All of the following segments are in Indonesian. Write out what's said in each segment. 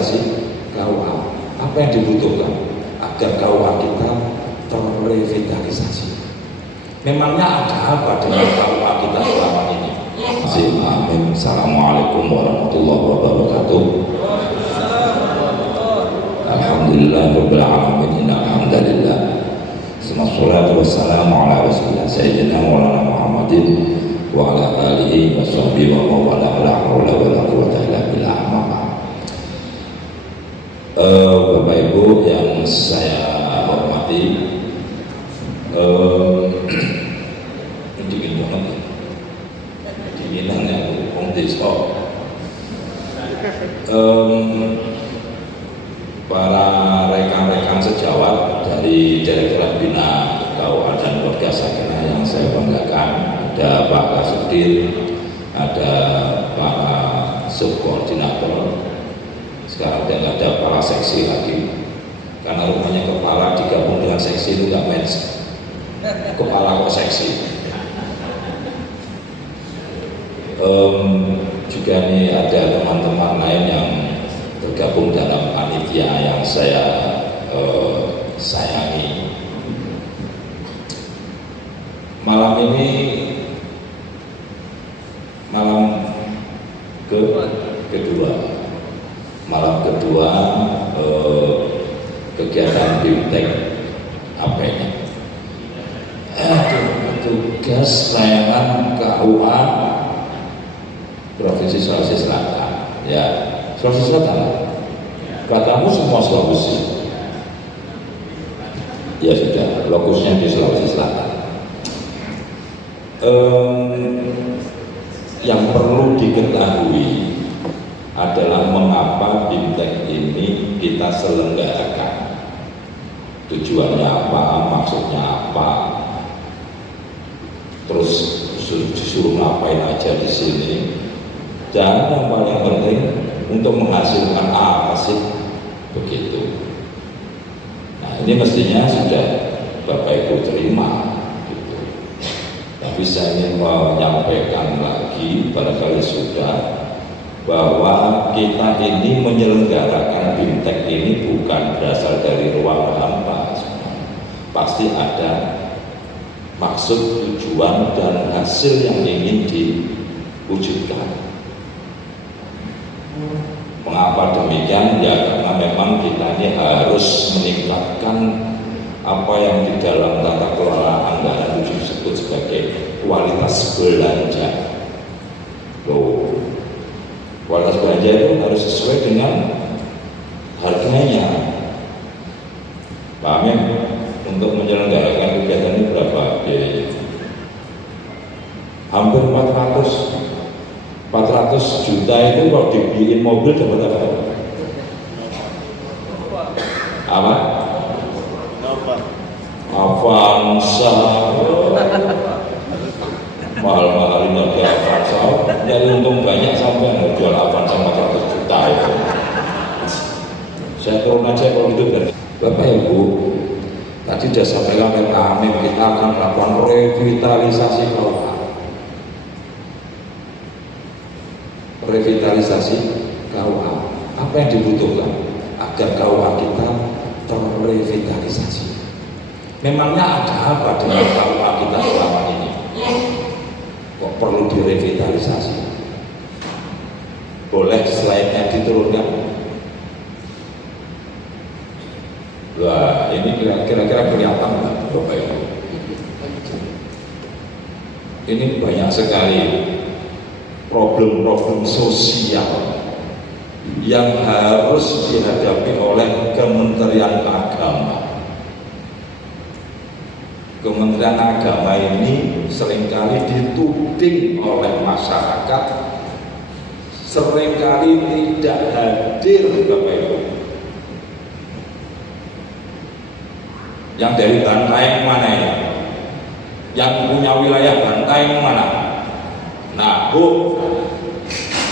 revitalisasi KUA. Apa yang dibutuhkan agar KUA kita terrevitalisasi? Memangnya ada apa dengan KUA kita selama ini? Amin. Assalamualaikum warahmatullahi wabarakatuh. Alhamdulillah rabbil alamin. Innal hamdalillah. Wassalatu wassalamu ala rasulillah sayyidina Maulana Muhammadin wa ala alihi wa sahbihi wa mawala la haula wa la quwwata illa billah. Bapak Ibu yang saya hormati, dingin banget ya, dinginan ya, para rekan-rekan sejawat dari Direktorat Bina KUA dan Keluarga Sakinah yang saya banggakan, ada Pak Kasudin, ada Pak Subkoordinator, sekarang udah nggak ada kepala seksi lagi, karena rumahnya kepala digabung dengan seksi itu nggak match, kepala kok seksi. Juga nih ada teman-teman lain yang bergabung dalam panitia yang saya sayangi. Malam ini malam kedua kegiatan BIMTEK AP-nya. Tugas layanan KUA Provinsi Sulawesi Selatan. Ya, Sulawesi Selatan. Katamu semua Sulawesi. Ya sudah, lokusnya di Sulawesi Selatan. Yang perlu diketahui adalah mengapa BIMTEK ini kita selenggarakan. Tujuannya apa, maksudnya apa, terus disuruh ngapain aja di sini, dan yang paling penting untuk menghasilkan apa sih, begitu. Nah, ini mestinya sudah Bapak Ibu terima. Tapi saya ingin menyampaikan lagi, barangkali sudah, bahwa kita ini menyelenggarakan BIMTEK ini bukan berasal dari ruang hampa. Pasti ada maksud, tujuan, dan hasil yang ingin diwujudkan. Mengapa demikian? Ya karena memang kita ini harus meningkatkan apa yang di dalam tata kelola anggaran itu disebut sebagai kualitas belanja. Kualitas belanja itu harus sesuai dengan harganya. Paham ya? Untuk menyelenggarakan kegiatan ini berapa biayanya? Hampir 400 juta itu kalau dibeliin mobil dapat apa? Apa? Avanza, mahal-mahalin harga Avanza, jadi untung banyak sampai jual Avanza 400 juta itu. Saya turun aja kalau itu dari Bapak Ibu. Tadi sudah sampaikan kami, kita akan melakukan revitalisasi KUA. Revitalisasi KUA. Apa yang dibutuhkan agar KUA kita terrevitalisasi? Memangnya ada apa dengan KUA kita selama ini? Kok perlu direvitalisasi? Boleh slide-nya diturunkan? Wah, ini kira-kira kelihatan nggak, Bapak Ibu? Ini banyak sekali problem-problem sosial yang harus dihadapi oleh Kementerian Agama. Kementerian Agama ini seringkali dituding oleh masyarakat, seringkali tidak hadir, Bapak Ibu. Yang dari Bantaeng mana ya? Yang punya wilayah Bantaeng mana? Nah, Bu,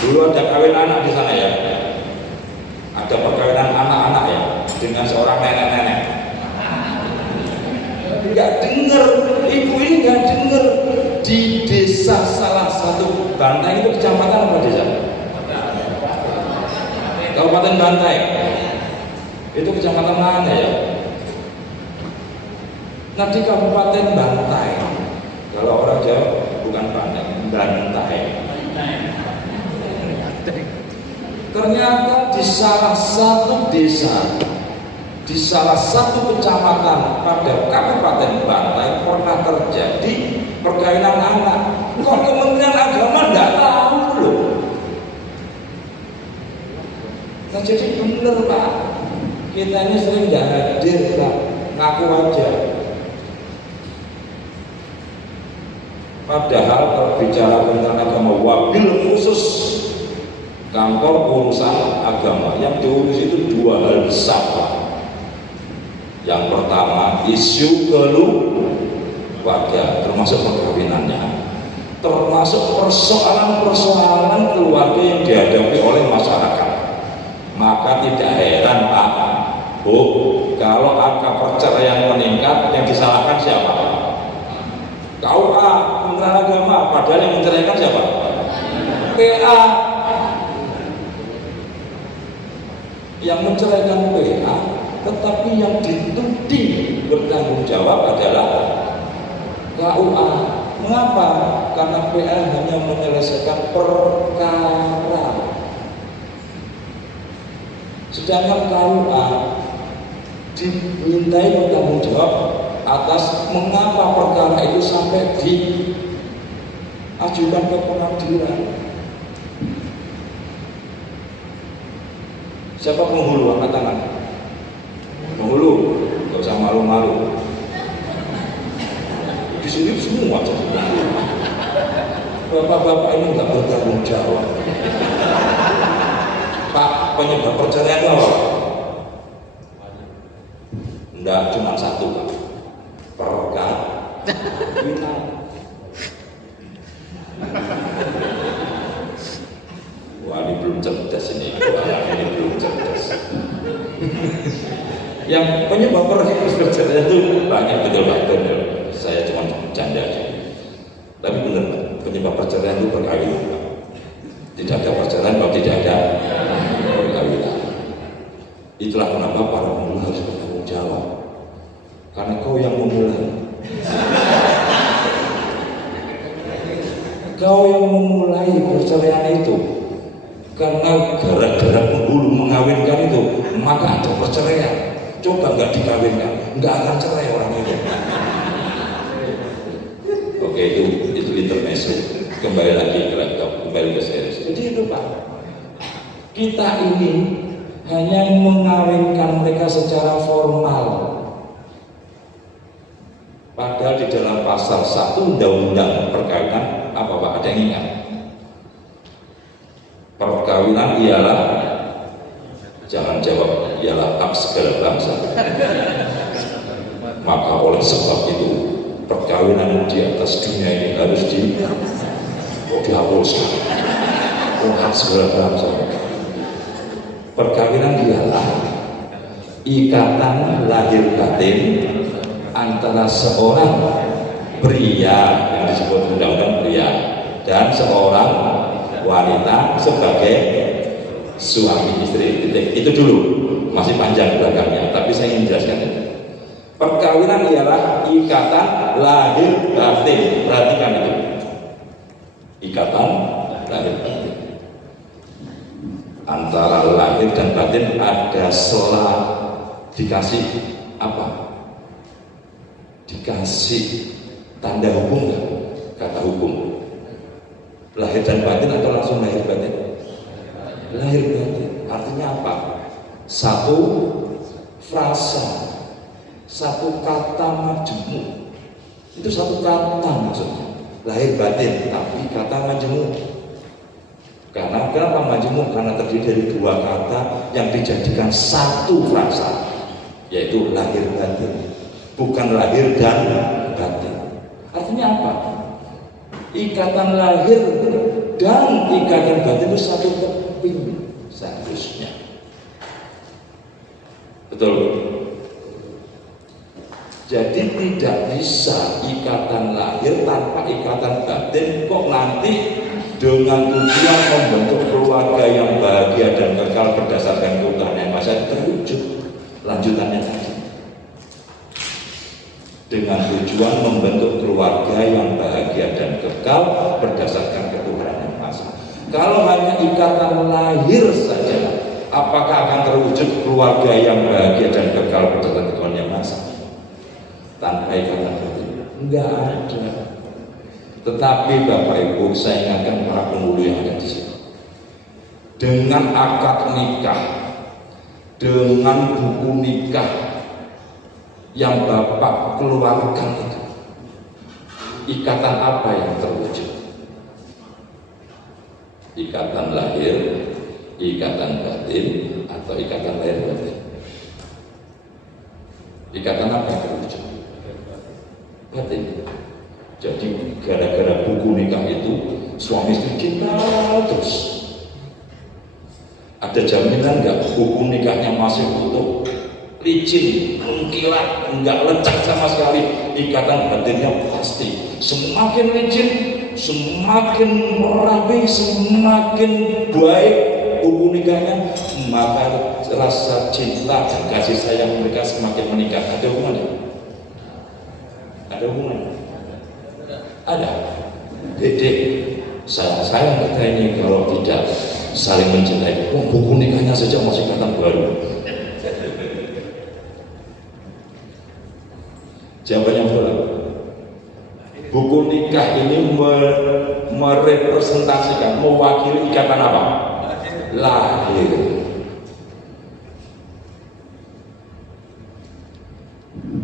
dulu ada kawin anak di sana ya? Ada perkawinan anak-anak ya? Dengan seorang nenek-nenek. Nggak dengar, ibu ini nggak dengar. Di desa salah satu Bantaeng itu kecamatan apa desa? Kabupaten Bantaeng. Itu kecamatan mana ya? Nah di Kabupaten Bantaeng, kalau orang Jawa bukan Bantaeng, Bantaeng. Ternyata di salah satu desa, di salah satu kecamatan pada Kabupaten Bantaeng pernah terjadi perkawinan anak. Kok Kementerian Agama tidak tahu loh? Nah jadi bener Pak, kita ini sering nggak hadir Pak, ngaku aja. Padahal kalau bicara tentang agama, wabil khusus kantor urusan agama yang diurus itu dua hal besar Pak. Yang pertama isu keluarga, termasuk perkawinannya, termasuk persoalan-persoalan keluarga yang dihadapi oleh masyarakat. Maka tidak heran Pak, Bu, kalau angka perceraian meningkat, yang disalahkan siapa? KUA, Kementerian Agama, padahal yang menceraikan siapa? PA. Yang menceraikan PA, tetapi yang dituding bertanggung jawab adalah KUA. Mengapa? Karena PA hanya menyelesaikan perkara, sedangkan KUA dimintai bertanggung jawab atas mengapa perkara itu sampai diajukan ke pengadilan. Siapa penghulu? Angkat tangan. Penghulu, nggak usah malu-malu. Di sini semua jadi penghulu. Bapak-bapak ini nggak bertanggung jawab. Pak, penyebab perceraian itu apa? Enggak cuma satu Pak. Perkawinan. Wah, ini belum cerdas ini. Ini belum cerdas. Yang penyebab perceraian itu banyak, betul Pak. Saya cuma canda aja. Tapi benar Pak, penyebab perceraian itu perkawinan Pak. Tidak ada perceraian kalau tidak ada perkawinan. Itulah kenapa para penghulu harus bertanggung jawab. Karena kau yang memulai. Kau yang memulai perceraian itu. Karena gara-gara penghulu mengawinkan itu, maka ada perceraian. Coba nggak dikawinkan, nggak akan cerai orang itu. Oke, itu intermezzo. Kembali lagi ke laptop, kembali ke series. Jadi itu Pak, kita ini hanya mengawinkan mereka secara formal. Padahal di dalam pasal 1 Undang-Undang Perkawinan apa Pak? Ada yang ingat? Perkawinan ialah, jangan jawab ialah hak segala bangsa. Maka oleh sebab itu perkawinan di atas dunia ini harus dihapuskan. Hak segala bangsa. Perkawinan ialah ikatan lahir batin antara seorang pria yang disebut undang-undang pria dan seorang wanita sebagai suami istri. Itu dulu, masih panjang belakangnya, tapi saya ingin jelaskan itu. Perkawinan ialah ikatan lahir batin. Perhatikan itu, ikatan lahir batin. Antara lahir dan batin ada selah, dikasih apa? Dikasih tanda hukum nggak? Kata hukum. Lahir dan batin atau langsung lahir batin? Lahir batin. Artinya apa? Satu frasa, satu kata majemuk. Itu satu kata maksudnya. Lahir batin, tapi kata majemuk. Karena kenapa majemuk? Karena terdiri dari dua kata yang dijadikan satu frasa, yaitu lahir batin. Bukan lahir dan batin. Artinya apa? Ikatan lahir dan ikatan batin itu satu keping seharusnya. Betul. Jadi tidak bisa ikatan lahir tanpa ikatan batin. Kok nanti dengan tujuan membentuk keluarga yang bahagia dan kekal berdasarkan keutamaan yang masa terwujud. Lanjutannya tadi, dengan tujuan membentuk keluarga yang bahagia dan kekal berdasarkan ketuhanan yang masa. Kalau hanya ikatan lahir saja, apakah akan terwujud keluarga yang bahagia dan kekal berdasarkan ketuhanan yang masa? Tanpa ikatan batin, enggak ada. Tetapi Bapak Ibu, saya ingatkan para penghulu yang ada di sini, dengan akad nikah, dengan buku nikah yang Bapak keluarkan itu, ikatan apa yang terwujud? Ikatan lahir, ikatan batin, atau ikatan lahir batin? Ikatan apa yang terwujud? Batin. Jadi gara-gara buku nikah itu suami istri cinta terus. Ada jaminan nggak buku nikahnya masih utuh, licin, mengkilat, nggak lecak sama sekali? Ikatan batinnya pasti. Semakin licin, semakin rapi, semakin baik buku nikahnya, maka rasa cinta dan kasih sayang mereka semakin meningkat. Ada hubungannya? Ada hubungannya? Ada. Dedek, saya sayang kita ini kalau tidak saling mencintai. Buku nikahnya saja masih ikatan baru. Jawabannya betul. Buku nikah ini merepresentasikan, mewakili ikatan apa? Lahir.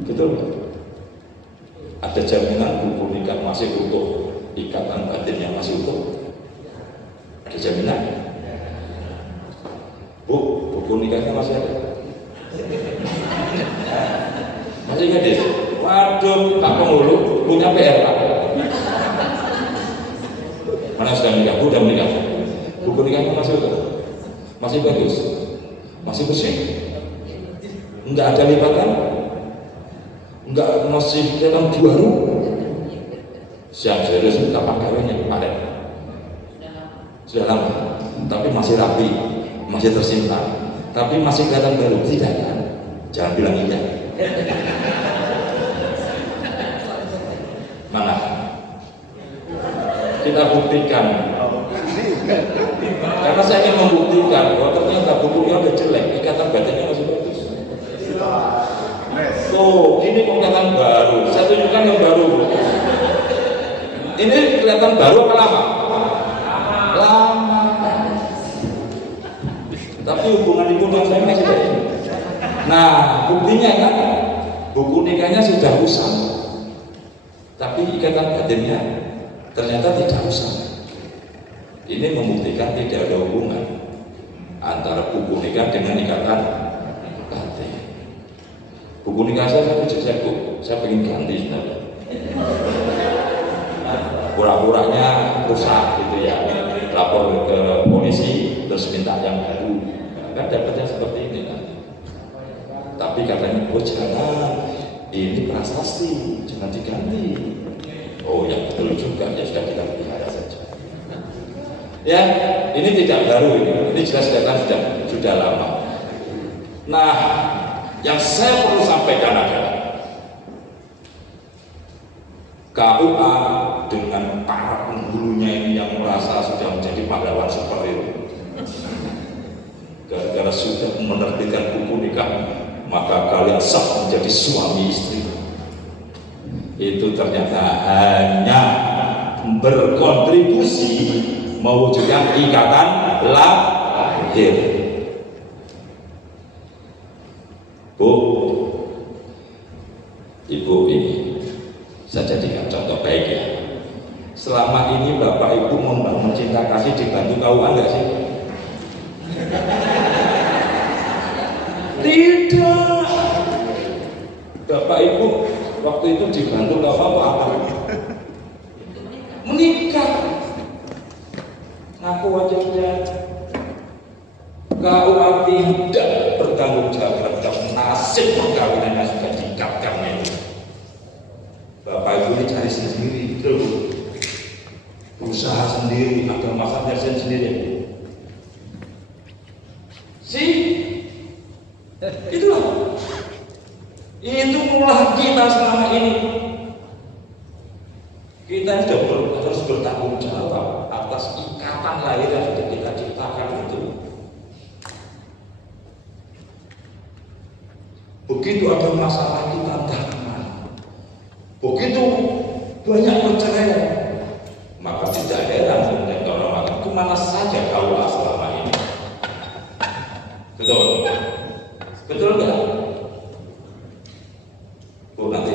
Betul. Ada jaminan buku nikah masih utuh, ikatan batinnya masih utuh? Ada jaminan? Bu, buku nikahnya masih ada? Masih ingat ya? Waduh, Pak Penghulu punya PR Pak. Mana sudah menikah? Bu, sudah menikah. Buku nikahnya masih utuh? Masih bagus? Masih bersih? Enggak ada lipatan? Enggak, masih dalam baru? Siap serius minta pakaiannya kemarin. Sudah lama, tapi masih rapi, masih tersimpan, tapi masih kelihatan baru. Tidak kan? Jangan bilang iya. Mana? Kita buktikan. Karena saya ingin membuktikan bahwa ternyata bukunya udah jelek, ikatan batinnya masih bagus. Oh, ini kelihatan baru. Saya tunjukkan yang baru. Ini kelihatan baru apa lama? Lama. Tapi hubungan ibu dan saya masih baik. Nah, buktinya kan buku nikahnya sudah usang, tapi ikatan batinnya ternyata tidak usang. Ini membuktikan tidak ada hubungan antara buku nikah dengan ikatan batin. Buku nikah saya saya pengen ganti sebenarnya. Pura-puranya rusak gitu ya, lapor ke polisi terus minta yang baru, kan dapatnya seperti ini kan. Tapi katanya, oh jangan, ini prasasti, jangan diganti. Oh ya betul juga, ya sudah kita pelihara saja. Ya, ini tidak baru ini jelas sudah lama. Nah, yang saya perlu sampaikan adalah KUA dengan para penghulunya ini yang merasa sudah menjadi pahlawan seperti itu, gara-gara sudah menerbitkan buku nikah, maka kalian sah menjadi suami istri. Itu ternyata hanya berkontribusi mewujudkan ikatan lahir. Bu, Ibu ini saya jadikan contoh baik ya. Selama ini Bapak Ibu membangun cinta kasih dibantu KUA enggak sih? Tidak. Bapak Ibu waktu itu dibantu KUA apa? Menikah. Ngaku aja sudah. KUA tidak bertanggung jawab terhadap nasib perkawinannya sudah diikatkan itu. Bapak Ibu ini cari sendiri, betul. berusaha sendiri, ada masalah sendiri. Itulah. Itu mulah kita selama ini. Kita sudah harus bertanggung jawab atas ikatan lahir yang sudah kita ciptakan itu. Begitu ada masalah kita damai, begitu banyak perceraian, maka tidak heran kemudian orang mengatakan kemana saja kau selama ini. Betul, betul enggak? Bu, nanti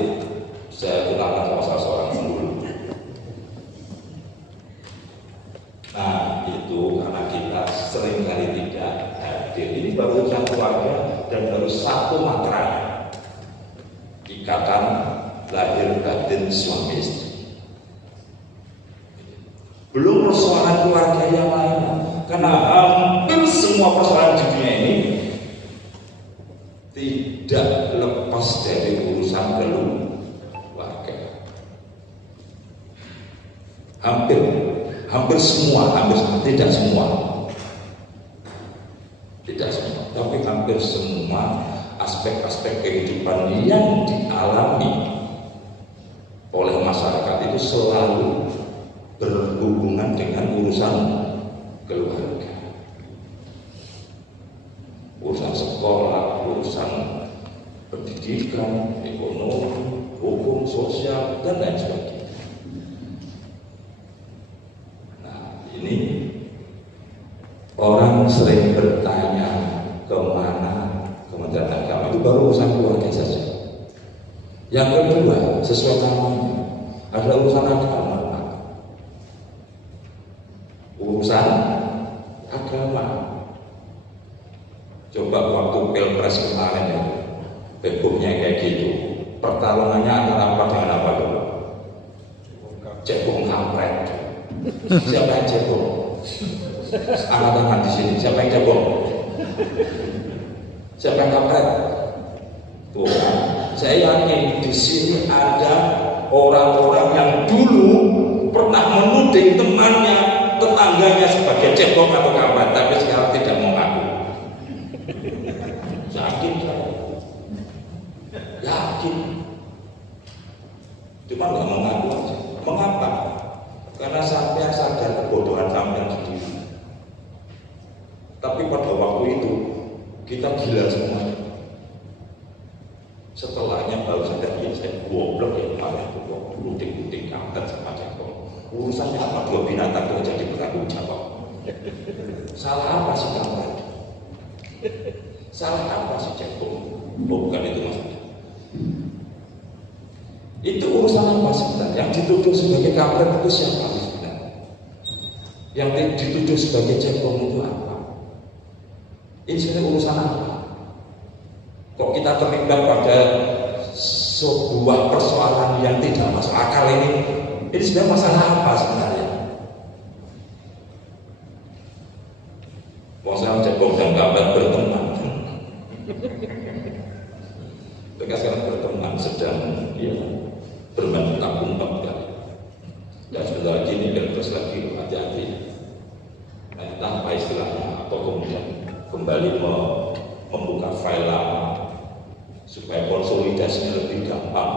saya kenalkan sama salah seorang guru. Nah, itu karena kita seringkali tidak hadir. Ini baru urusan keluarga dan baru satu matra ikatan lahir batin suami istri. Belum persoalan keluarga yang lain, karena hampir semua persoalan di dunia ini tidak lepas dari urusan keluarga. Hampir semua, tidak semua, tapi hampir semua aspek-aspek kehidupan yang dialami oleh masyarakat itu selalu berhubungan dengan urusan keluarga, urusan sekolah, urusan pendidikan, ekonomi, hukum, sosial, dan lain sebagainya. Ini orang sering bertanya kemana Kementerian Agama, itu baru urusan keluarga saja. Yang kedua, sesuai namanya, adalah urusan agama. Urusan agama. Coba waktu Pilpres kemarin ya, hebohnya kayak gitu. Pertarungannya antara apa dengan apa dulu? Cebong kampret. Siapa yang cebong? Angkat tangan di sini. Siapa yang cebong? Siapa yang kampret? Tuh, saya yakin di sini ada orang-orang yang dulu pernah menuding temannya, tetangganya sebagai cebong atau kampret, tapi sekarang tidak mau ngaku. Yakin saya. Yakin. Cuma nggak mau ngaku aja. Mengapa? Karena sampai sadar kebodohan sampai sendiri. Tapi pada waktu itu kita gila semua. Setelahnya baru sadar, ya saya goblok ya kemarin itu kok luting-luting angkat sama cebong. Urusannya apa dua binatang itu jadi bertanggung jawab. Salah apa sih kamu? Salah apa sih cebong? Bukan itu maksudnya. Itu urusan apa sebenarnya? Yang dituduh sebagai kampret itu siapa sebenarnya? Yang dituduh sebagai cebong itu apa? Ini sebenarnya urusan apa? Kok kita terlibat pada sebuah persoalan yang tidak masuk akal ini? Ini sebenarnya masalah apa sebenarnya? Masalah cebong dan kampret berteman. Mereka sekarang berteman sedang bermain tabung kali. Dan sebentar lagi ini terus lagi hati-hati. Entah apa istilahnya, atau kemudian kembali membuka file lama supaya konsolidasinya lebih gampang.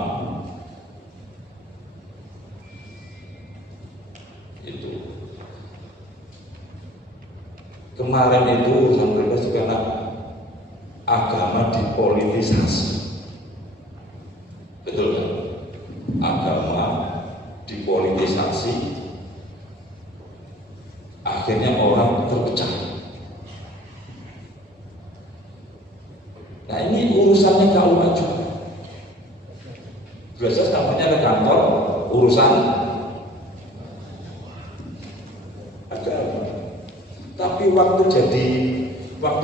Itu kemarin itu urusan bebas karena agama dipolitisasi. Betul kan? Agama dipolitisasi, akhirnya orang terpecah. Nah ini urusannya KUA juga. Biasa sampai ke kantor urusan agama. Tapi waktu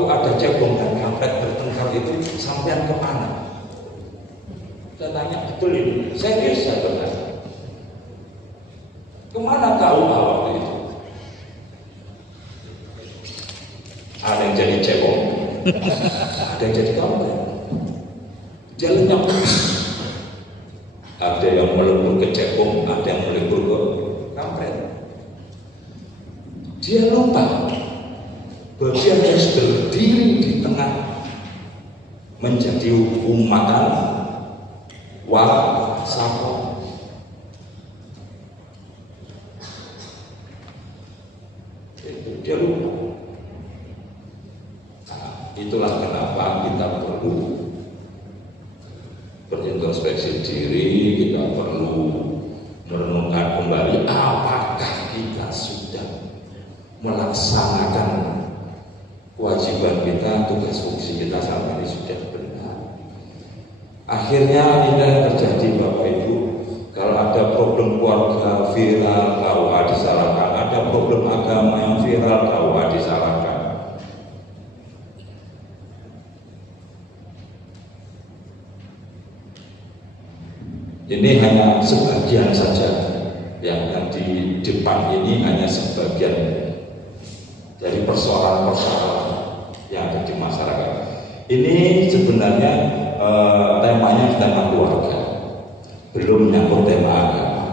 ada cebong dan kampret bertengkar itu sampean kemana? Saya tanya betul ini, serius saya bertanya. Kemana KUA waktu itu? Ada yang jadi cebong, ada yang jadi kampret. Jalannya putus. Ada yang melebur ke cebong, ada yang melebur ke kampret. Dia lupa bahwa dia harus berdiri di tengah menjadi umatan wasako. Dia lupa. Nah, itulah kenapa kita perlu berintrospeksi diri, kita perlu merenungkan kembali apakah kita sudah melaksanakan kewajiban kita, tugas fungsi kita selama ini sudah benar. Akhirnya ini yang terjadi Bapak Ibu, kalau ada problem keluarga viral, KUA disalahkan, ada problem agama yang viral, KUA disalahkan. Ini hanya sebagian saja, yang di depan ini hanya sebagian dari persoalan-persoalan yang ada di masyarakat. Ini sebenarnya temanya tema keluarga, belum menyangkut tema agama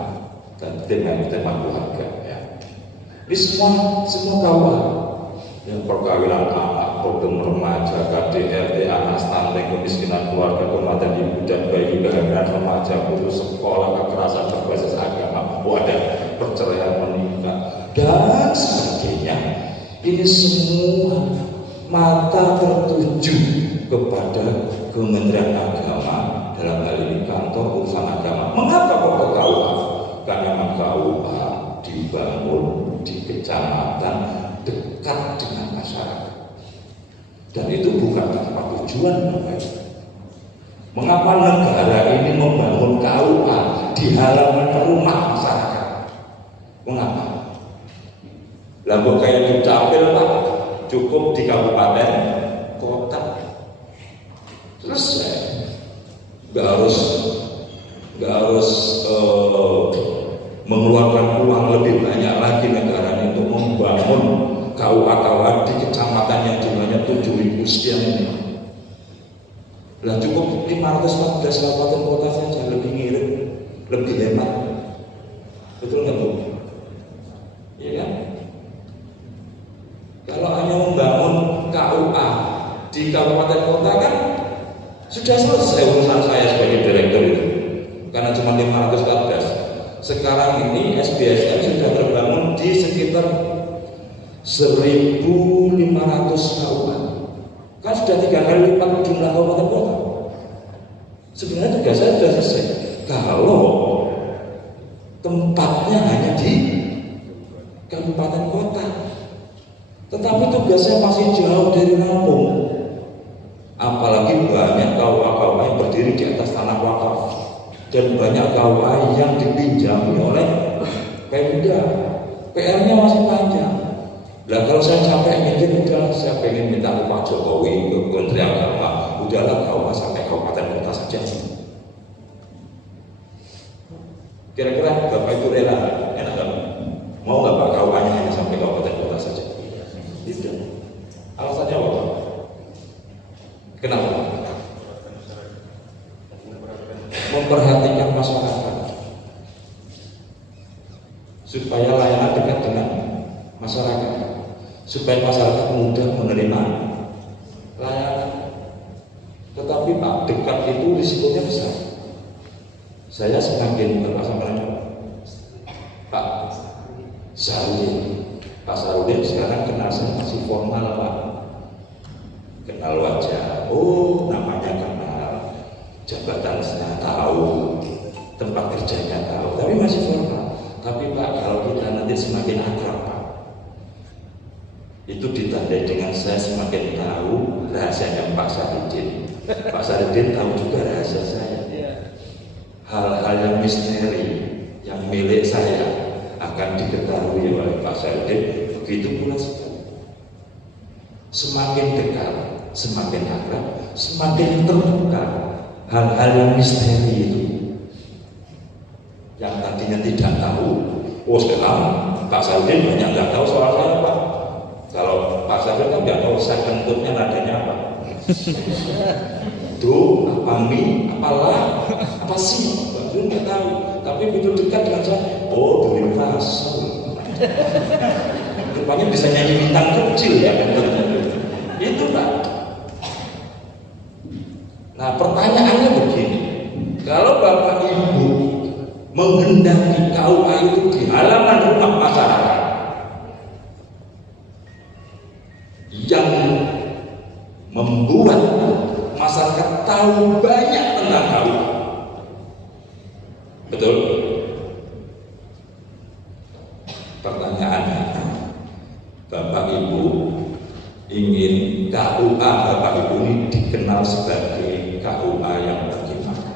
dan tema keluarga. Ya. Ini semua kawan yang perkawinan anak, problem remaja, KDRT, anak stunting, kemiskinan keluarga, kematian ibu dan bayi, kehamilan remaja, putus sekolah, kekerasan berbasis agama, ada perceraian menikah dan sebagainya. Ini semua mata tertuju kepada Kementerian Agama, dalam hal ini kantor urusan agama. Mengapa kok ke KUA? Karena memang KUA dibangun di kecamatan dekat dengan masyarakat, dan itu bukan tanpa tujuan. Mengapa negara ini membangun KUA di halaman rumah masyarakat? Mengapa? Lalu kayak dicapil Pak, cukup di kabupaten kota, selesai. Nggak harus mengeluarkan uang lebih banyak lagi negara ini untuk membangun KUA di kecamatan yang jumlahnya 7.000 sekian ini. Lah cukup 514 kabupaten kota saja, lebih ngirit, lebih hemat. Betul nggak Bu? Iya kan? Kalau hanya membangun KUA di kabupaten kota kan sudah selesai urusan saya sebagai direktur itu, karena cuma 514. Sekarang ini SBSN sudah terbangun di sekitar 1.500 KUA, kan sudah 3 kali lipat jumlah kabupaten kota. Sebenarnya tugas saya sudah selesai kalau tempatnya hanya di kabupaten kota. Tetapi tugasnya masih jauh dari Lampung. Apalagi banyak KUA yang berdiri di atas tanah wakaf, dan banyak KUA yang dipinjami oleh Pemda. PR-nya masih panjang. Nah kalau saya capek mikir, udah saya pengen minta ke Pak Jokowi, ke Kementerian Agama, udahlah KUA sampai kabupaten kota saja. Kira-kira Bapak itu rela, enak gak? Mau nggak Pak KUA-nya hanya sampai kabupaten kota saja? Tidak. Alasannya apa? Kenapa? Memperhatikan masyarakat supaya layanan dekat dengan masyarakat, supaya masyarakat mudah menerima layanan. Tetapi Pak, dekat itu risikonya besar. Saya semakin berpasangan Pak Sarudin. Pak Sarudin sekarang kenal saya masih formal Pak, kenal wajah, oh namanya kenal, jabatannya tahu, tempat kerjanya tahu, tapi masih formal. Tapi Pak, kalau kita nanti semakin akrab Pak, itu ditandai dengan saya semakin tahu rahasianya Pak Sarudin. Pak Sarudin tahu juga rahasia saya. Hal-hal yang misteri yang milik saya akan diketahui oleh Pak Sarudin. Begitu pula semakin dekat, semakin akrab, semakin terbuka hal-hal yang misteri itu yang tadinya tidak tahu. Oh sekarang Pak Sarudin banyak nggak tahu soal saya Pak. Kalau Pak Sarudin kan nggak tahu saya bentuknya nadanya apa. Do, apa mi, apalah, apa sih? Baru nggak tahu. Tapi begitu dekat dengan saya, oh beri rasa. Rupanya bisa nyanyi bintang kecil ya kan? Itu Pak. Nah pertanyaannya begini, kalau Bapak Ibu menghendaki KUA itu di halaman rumah masyarakat yang membuat masyarakat tahu banyak tentang KUA, betul? Pertanyaannya, Bapak Ibu ingin KUA Bapak Ibu ini dikenal sebagai KUA yang bagaimana?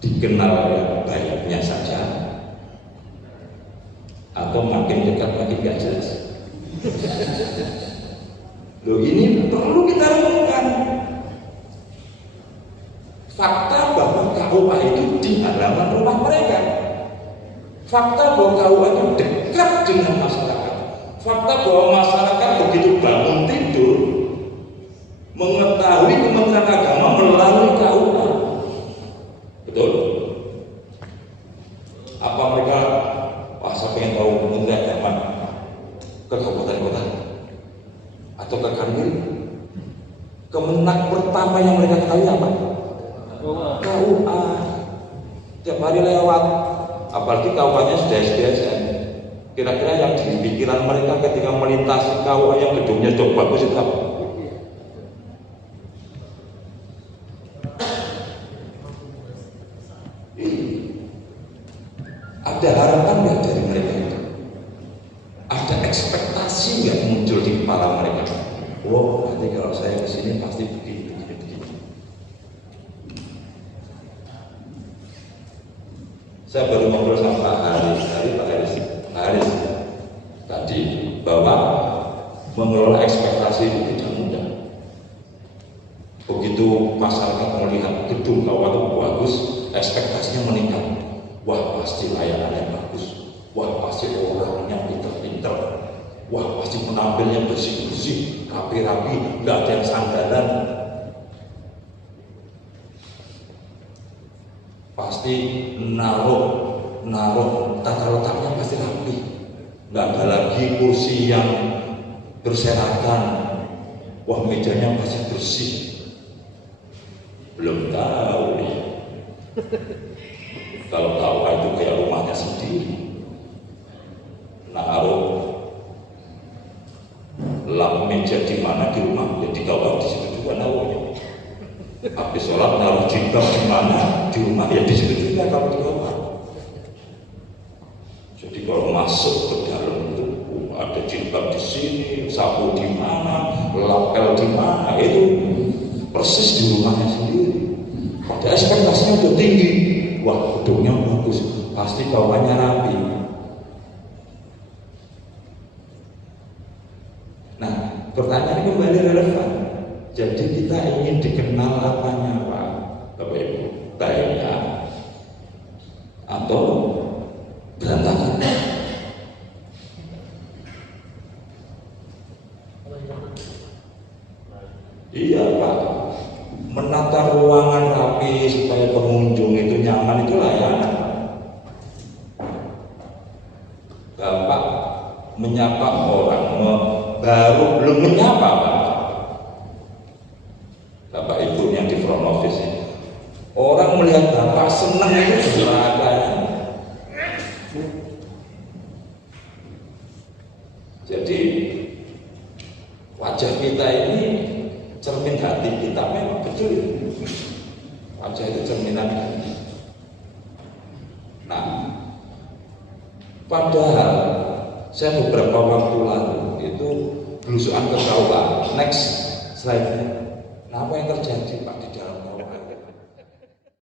Dikenal baiknya saja, atau makin dekat makin gak jelas? Loh, ini perlu kita renungkan. Fakta bahwa KUA itu di halaman rumah mereka. Fakta bahwa KUA itu dekat dengan masyarakat. Fakta bahwa masyarakat begitu bangun tidur mengetahui Kementerian Agama melalui KUA. Betul? Apa mereka, wah saya pengen tahu Kementerian Agama ke kabupaten kota atau ke kanwil? Kemenang pertama yang mereka ketahui apa? KUA. Tiap hari lewat, apalagi KUA-nya sudah SDS-an. Kira-kira yang di pikiran mereka ketika melintasi KUA yang gedungnya sudah bagus itu apa? Ada harapan nggak dari mereka itu? Ada ekspektasi nggak muncul di kepala mereka? Wow, nanti kalau saya kesini pasti begini. Saya baru ngobrol sama Pak Haris tadi bahwa mengelola ekspektasi itu tidak mudah. Begitu masyarakat melihat gedung KUA itu bagus, ekspektasinya meningkat. Wah pasti layanannya bagus, wah pasti orangnya pinter-pinter, wah pasti penampilnya bersih-bersih, rapi-rapi, nggak ada yang sandaran. Pasti naruh tata letaknya pasti rapi, nggak ada lagi kursi yang berserakan, wah mejanya pasti bersih. Belum tahu nih. Kalau tahu itu kayak rumahnya sendiri, naruh lampu meja di mana di rumah, ya di kamar di situ juga naruhnya. Habis sholat naruh jilbab di mana di rumah, ya di situ juga kalau di kamar. Jadi kalau masuk ke dalam itu ada jilbab di sini, sapu di mana, lapel di mana, itu persis di rumahnya sendiri. Pada ekspektasinya udah tinggi. Wah, gedungnya bagus, pasti KUA-nya rapi. Nah, pertanyaan kembali relevan. Jadi kita ingin dikenal apanya, Pak, Bapak Ibu? Baiknya atau berantakan? Iya, Pak. Menata ruangan rapi supaya pengunjung itu nyaman itu layanan. Bapak menyapa orang baru belum menyapa Pak. Bapak Ibu yang di front office ini. Orang melihat Bapak senang itu silakan. Jadi wajah kita ini cermin hati kita, memang betul. Wajah itu cerminan hati. Nah, padahal saya beberapa waktu lalu itu belusuan ke KUA. Next slide. Nah, apa yang terjadi Pak di dalam KUA?